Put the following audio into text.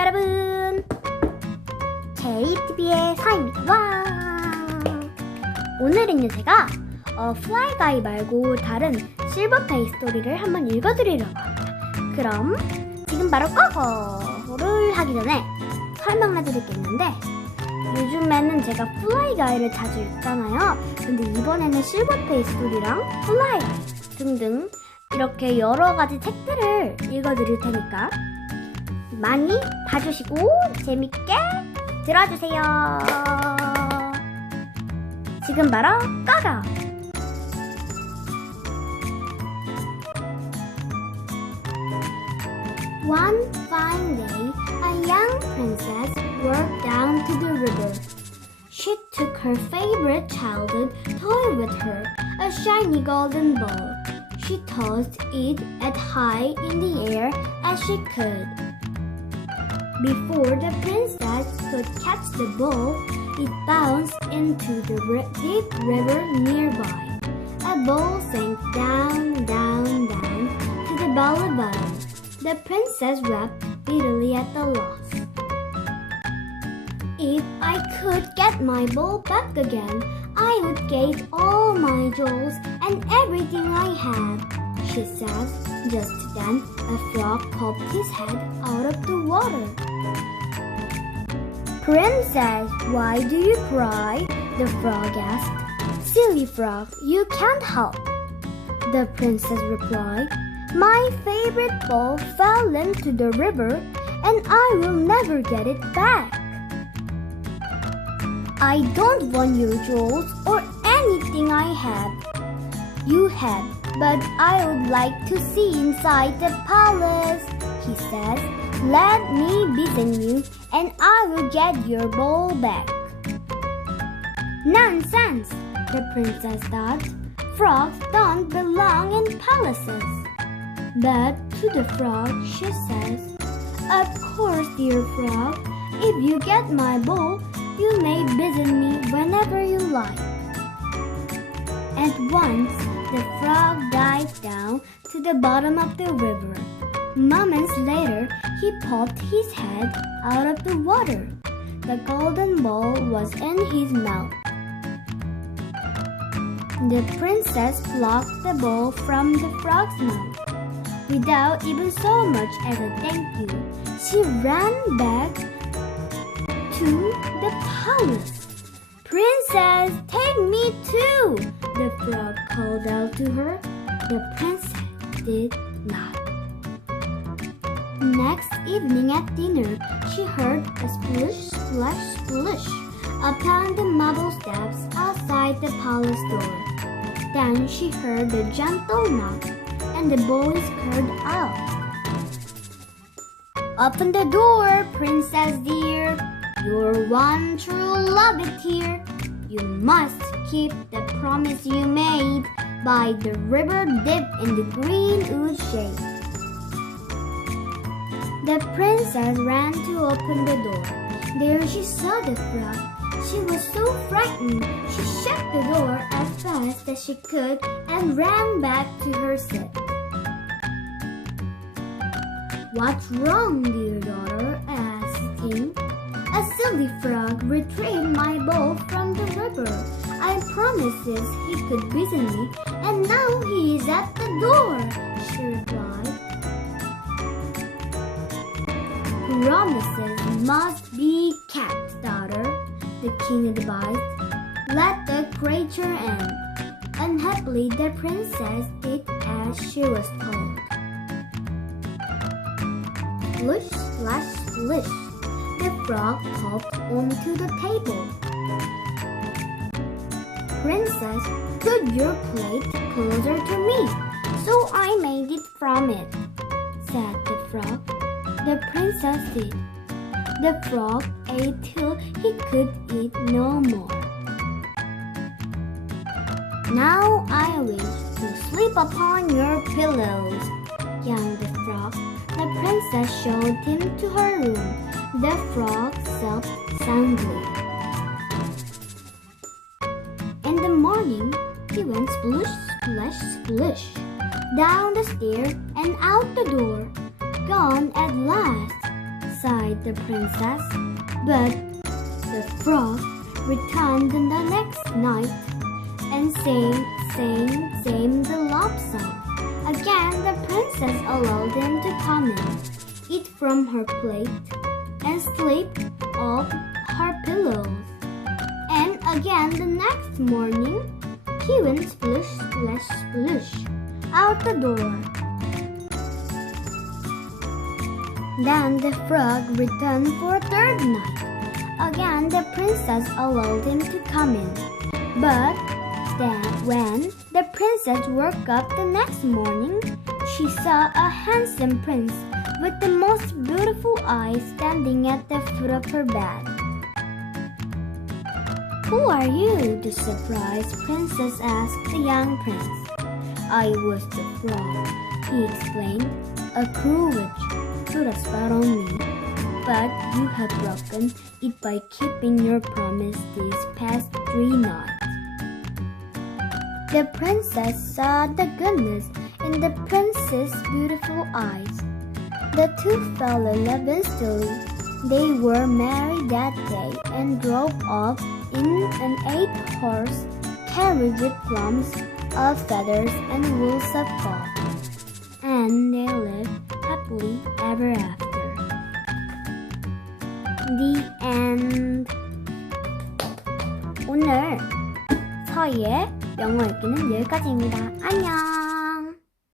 여러분, JTB의 사입니다. 와! 오늘은요 제가 플라이 가이 말고 다른 실버페니 스토리를 한번 읽어드리려고 합니다. 그럼 지금 바로 꺼거를 하기 전에 설명해드릴 게 있는데, 요즘에는 제가 플라이 가이를 자주 읽잖아요. 근데 이번에는 실버페니 스토리랑 플라이 가이 등등 이렇게 여러가지 책들을 읽어드릴 테니까 많이 봐주시고 재밌게 들어주세요. 지금 바로 꺼거! One fine day, a young princess walked down to the river. She took her favorite childhood toy with her, a shiny golden ball. She tossed it as high in the air as she could. Before the princess could catch the ball, it bounced into the deep river nearby. A ball sank down, down, down to the valley bottom. The princess wept bitterly at the loss. If I could get my ball back again, I would give all my jewels and everything I have, she says. Just then, a frog popped his head out of the water. Princess, why do you cry? The frog asked. Silly frog, you can't help. The princess replied, my favorite ball fell into the river and I will never get it back. I don't want your jewels or anything I have. You have, but I would like to see inside the palace, he says. Let me visit you and I will get your ball back. Nonsense, the princess thought. Frogs don't belong in palaces. But to the frog she says, of course, dear frog, if you get my ball, you may visit me whenever you like. At once, the frog dived down to the bottom of the river. Moments later, he popped his head out of the water. The golden ball was in his mouth. The princess plucked the ball from the frog's mouth. Without even so much as a thank you, she ran back to the palace. Princess, take me too! The frog called out to her. The princess did not. Next evening at dinner, she heard a splish, splash, splish upon the marble steps outside the palace door. Then she heard a gentle knock, and the boys called out. Open the door, princess dear. Your one true love is here. You must keep the promise you made by the river dip in the green wood shade. The princess ran to open the door. There she saw the frog. She was so frightened, she shut the door as fast as she could and ran back to her seat. What's wrong, dear daughter? Asked him. A silly frog retrieved my ball from the river. I promised he could visit me, and now he is at the door, she replied. Promises must be kept, daughter, the king advised. Let the creature in. Unhappily, the princess did as she was told. Splish, splash, splish. The frog popped onto the table. Princess, put your plate closer to me, so I may eat from it, said the frog. The princess did. The frog ate till he could eat no more. Now I wish to sleep upon your pillows, yawned the frog. The princess showed him to her room. The frog slept soundly. In the morning, he went splish, splash, splish, down the stair and out the door. Gone at last, sighed the princess. But the frog returned the next night and sang the love song. Again the princess allowed him to come in, eat from her plate, and sleep off her pillows. And again the next morning, he went splish, splash, splish out the door. Then the frog returned for a third night. Again the princess allowed him to come in. But then when the princess woke up the next morning, she saw a handsome prince with the most beautiful eyes standing at the foot of her bed. "Who are you?" the surprised princess asked the young prince. "I was the frog," he explained. "A cruel witch put a spell on me, but you have broken it by keeping your promise these past 3 nights." The princess saw the goodness in the prince's beautiful eyes. The two fell in love instantly. They were married that day and drove off in an 8-horse carriage with plumes of feathers and wheels of gold. And they lived happily ever after. The end. 오늘 서희의 영어 읽기는 여기까지입니다. 안녕!